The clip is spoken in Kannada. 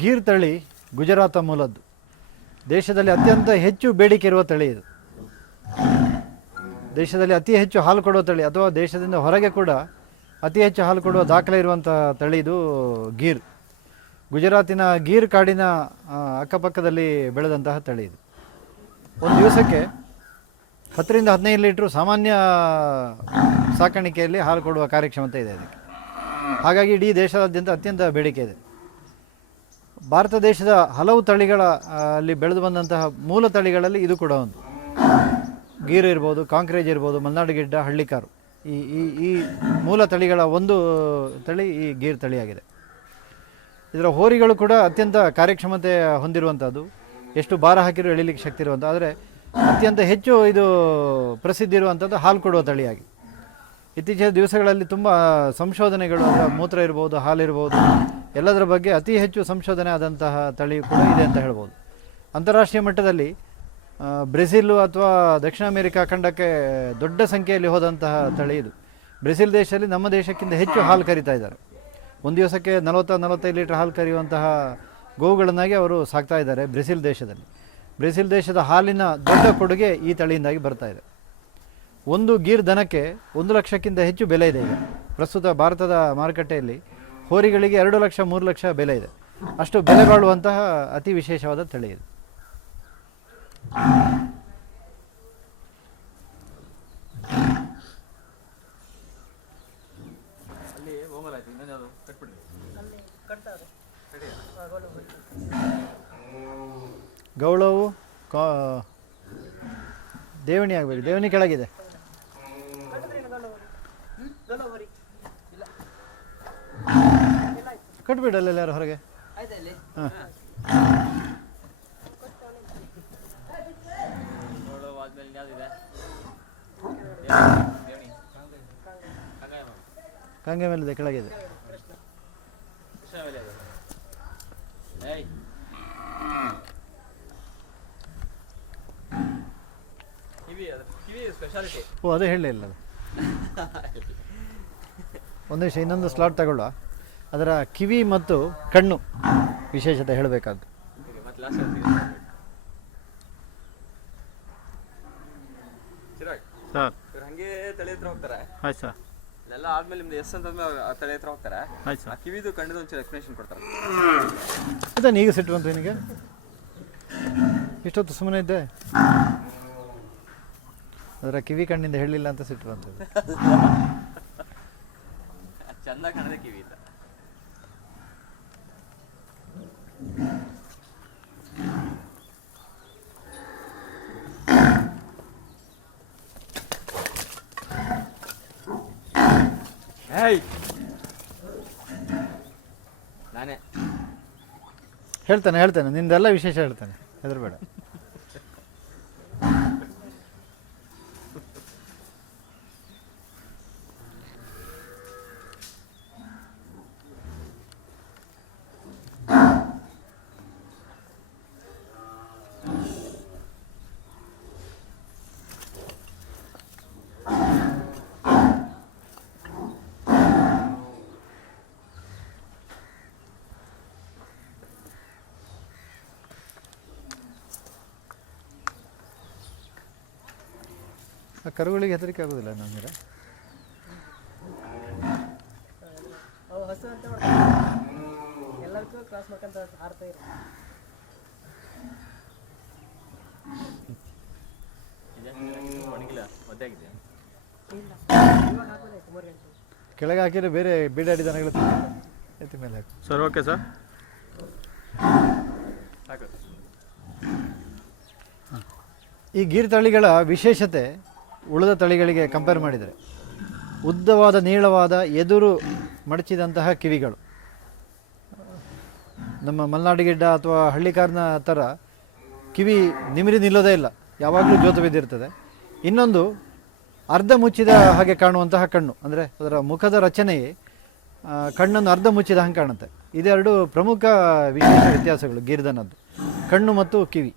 ಗೀರ್ ತಳಿ ಗುಜರಾತ ಮೂಲದ್ದು. ದೇಶದಲ್ಲಿ ಅತ್ಯಂತ ಹೆಚ್ಚು ಬೇಡಿಕೆ ಇರುವ ತಳಿ ಇದು. ದೇಶದಲ್ಲಿ ಅತಿ ಹೆಚ್ಚು ಹಾಲು ಕೊಡುವ ತಳಿ, ಅಥವಾ ದೇಶದಿಂದ ಹೊರಗೆ ಕೂಡ ಅತಿ ಹೆಚ್ಚು ಹಾಲು ಕೊಡುವ ದಾಖಲೆ ಇರುವಂಥ ತಳಿ ಇದು ಗೀರ್. ಗುಜರಾತಿನ ಗೀರ್ ಕಾಡಿನ ಅಕ್ಕಪಕ್ಕದಲ್ಲಿ ಬೆಳೆದಂತಹ ತಳಿ ಇದು. ಒಂದು ದಿವಸಕ್ಕೆ ಹತ್ತರಿಂದ ಹದಿನೈದು ಲೀಟ್ರು ಸಾಮಾನ್ಯ ಸಾಕಾಣಿಕೆಯಲ್ಲಿ ಹಾಲು ಕೊಡುವ ಕಾರ್ಯಕ್ಷಮತೆ ಇದೆ ಅದಕ್ಕೆ ಹಾಗಾಗಿ ಇಡೀ ದೇಶದಾದ್ಯಂತ ಅತ್ಯಂತ ಬೇಡಿಕೆ ಇದೆ. ಭಾರತ ದೇಶದ ಹಲವು ತಳಿಗಳ ಅಲ್ಲಿ ಬೆಳೆದು ಬಂದಂತಹ ಮೂಲ ತಳಿಗಳಲ್ಲಿ ಇದು ಕೂಡ ಒಂದು. ಗೀರು ಇರ್ಬೋದು, ಕಾಂಕ್ರೇಜ್ ಇರ್ಬೋದು ಮಲ್ನಾಡು ಗಿಡ್ಡ ಹಳ್ಳಿಕಾರು. ಈ ಈ ಈ ಮೂಲ ತಳಿಗಳ ಒಂದು ತಳಿ ಈ ಗೀರ್ ತಳಿಯಾಗಿದೆ. ಇದರ ಹೋರಿಗಳು ಕೂಡ ಅತ್ಯಂತ ಕಾರ್ಯಕ್ಷಮತೆ ಹೊಂದಿರುವಂಥದ್ದು ಎಷ್ಟು ಭಾರ ಹಾಕಿರೂ ಎಳಿಲಿಕ್ಕೆ ಶಕ್ತಿ ಇರುವಂಥ ಆದರೆ ಅತ್ಯಂತ ಹೆಚ್ಚು ಇದು ಪ್ರಸಿದ್ಧಿ ಇರುವಂಥದ್ದು ಹಾಲು ಕೊಡುವ ತಳಿಯಾಗಿ. ಇತ್ತೀಚಿನ ದಿವಸಗಳಲ್ಲಿ ತುಂಬ ಸಂಶೋಧನೆಗಳು ಮೂತ್ರ ಇರ್ಬೋದು ಹಾಲಿರ್ಬೋದು ಎಲ್ಲದರ ಬಗ್ಗೆ ಅತಿ ಹೆಚ್ಚು ಸಂಶೋಧನೆ ಆದಂತಹ ತಳಿ ಕೂಡ ಇದೆ ಅಂತ ಹೇಳ್ಬೋದು. ಅಂತಾರಾಷ್ಟ್ರೀಯ ಮಟ್ಟದಲ್ಲಿ ಬ್ರೆಜಿಲು ಅಥವಾ ದಕ್ಷಿಣ ಅಮೆರಿಕ ಖಂಡಕ್ಕೆ ದೊಡ್ಡ ಸಂಖ್ಯೆಯಲ್ಲಿ ಹೋದಂತಹ ತಳಿ ಇದು. ಬ್ರೆಜಿಲ್ ದೇಶದಲ್ಲಿ ನಮ್ಮ ದೇಶಕ್ಕಿಂತ ಹೆಚ್ಚು ಹಾಲು ಕರಿತಾ ಇದ್ದಾರೆ. ಒಂದು ದಿವಸಕ್ಕೆ ನಲವತ್ತ, ನಲವತ್ತೈದು ಲೀಟರ್ ಹಾಲು ಕರೆಯುವಂತಹ ಗೋವುಗಳನ್ನಾಗಿ ಅವರು ಸಾಕ್ತಾ ಇದ್ದಾರೆ ಬ್ರೆಜಿಲ್ ದೇಶದಲ್ಲಿ. ಬ್ರೆಜಿಲ್ ದೇಶದ ಹಾಲಿನ ದೊಡ್ಡ ಕೊಡುಗೆ ಈ ತಳಿಯಿಂದಾಗಿ ಬರ್ತಾ ಇದೆ. ಒಂದು ಗೀರ್ ದನಕ್ಕೆ ಒಂದು ಲಕ್ಷಕ್ಕಿಂತ ಹೆಚ್ಚು ಬೆಲೆ ಇದೆ ಪ್ರಸ್ತುತ ಭಾರತದ ಮಾರುಕಟ್ಟೆಯಲ್ಲಿ ಹೋರಿಗಳಿಗೆ ಎರಡು ಲಕ್ಷ, ಮೂರು ಲಕ್ಷ ಬೆಲೆ ಇದೆ. ಅಷ್ಟು ಬೆಲೆ ಬಾಳುವಂತಹ ಅತಿ ವಿಶೇಷವಾದ ತಳಿ ಇದು. ಗೌಳವು ದೇವಣಿ ಆಗಬೇಕು. ದೇವಣಿ ಕೆಳಗಿದೆ. ಕಟ್ಬಿಡಲ್ಲ ಎಲ್ಲಾರು ಹೊರಗೆ ಹಾಂ. ಕಂಗೆ ಮೇಲಿದೆ ಕೆಳಗಿದೆ. ಓ ಅದೇ ಹೇಳಲಿಲ್ಲ ಅದು. ಒಂದು ವಿಷಯ ಇನ್ನೊಂದು ಸ್ಲಾಟ್ ತಗೊಳ್ಳುವ. ಅದರ ಕಿವಿ ಮತ್ತು ಕಣ್ಣು ವಿಶೇಷತೆ ಹೇಳಬೇಕಾದ್ದು. ಸರ್. ಹಂಗೆ ತಲೆ ಹತ್ರ ಹೋಗ್ತಾರೆ. ಆಯ್ತು ಸರ್. ಎಲ್ಲ ಆದ್ಮೇಲೆ ನಿಮ್ದು ಎಸ್ ಅಂತಂದ್ಮೇಲೆ ಆ ತಲೆ ಹತ್ರ ಹೋಗ್ತಾರೆ. ಆಯ್ತು ಆ ಕಿವಿದು ಕಣ್ಣದು ಒಂಚೂರು ಎಕ್ಸ್ಪ್ಲನೇಷನ್ ಕೊಡ್ತಾರೆ. ಅದನ್ನು ಈಗ ಸಿಟ್ಟು ಬಂತು ನಿನಗೆ. ಇಷ್ಟೊತ್ತು ಸುಮ್ಮನೆ ಇದ್ದೆ. ಅದರ ಕಿವಿ ಕಣ್ಣಿಂದ ಹೇಳಲಿಲ್ಲ ಅಂತ ಸಿಟ್ಟು ಬಂತು ಚಂದ ಕಣ್ಣದ ಕಿವಿ ಅಂತ ನಾನೇ. ಹೇಳ್ತಾನೆ ಹೇಳ್ತಾನೆ. ನಿಂದೆಲ್ಲ ವಿಶೇಷ ಹೇಳ್ತಾನೆ. ಹೆದರ್ಬೇಡ. ಆ ಕರುಗಳಿಗೆ ಹೆದರಿಕೆ ಆಗೋದಿಲ್ಲ ನಮಗೆ ಕೆಳಗೆ ಹಾಕಿದ್ರೆ ಬೇರೆ ಬೀಡಾಡಿ ದನಗಳು. ಎತ್ತಿ ಮೇಲೆ ಹಾಕು. Sir okay sir. ಸಾಕು ಈ ಗೀರ್ ತಳಿಗಳ ವಿಶೇಷತೆ ಉಳಿದ ತಳಿಗಳಿಗೆ ಕಂಪೇರ್ ಮಾಡಿದರೆ, ಉದ್ದವಾದ ನೀಳವಾದ ಎದುರು ಮಡಚಿದಂತಹ ಕಿವಿಗಳು. ನಮ್ಮ ಮಲೆನಾಡು ಗಿಡ್ಡ ಅಥವಾ ಹಳ್ಳಿಕಾರನ ಥರ ಕಿವಿ ನಿಮಿರಿ ನಿಲ್ಲೋದೇ ಇಲ್ಲ, ಯಾವಾಗಲೂ ಜೋತು ಬಿದ್ದಿರ್ತದೆ. ಇನ್ನೊಂದು, ಅರ್ಧ ಮುಚ್ಚಿದ ಹಾಗೆ ಕಾಣುವಂತಹ ಕಣ್ಣು, ಅಂದರೆ ಅದರ ಮುಖದ ರಚನೆಯೇ ಕಣ್ಣನ್ನು ಅರ್ಧ ಮುಚ್ಚಿದ ಹಂಗೆ ಕಾಣುತ್ತೆ. ಇದೆರಡು ಪ್ರಮುಖ ವಿಶೇಷ ವ್ಯತ್ಯಾಸಗಳು, ಗೀರ್ದನದ್ದು, ಕಣ್ಣು ಮತ್ತು ಕಿವಿ.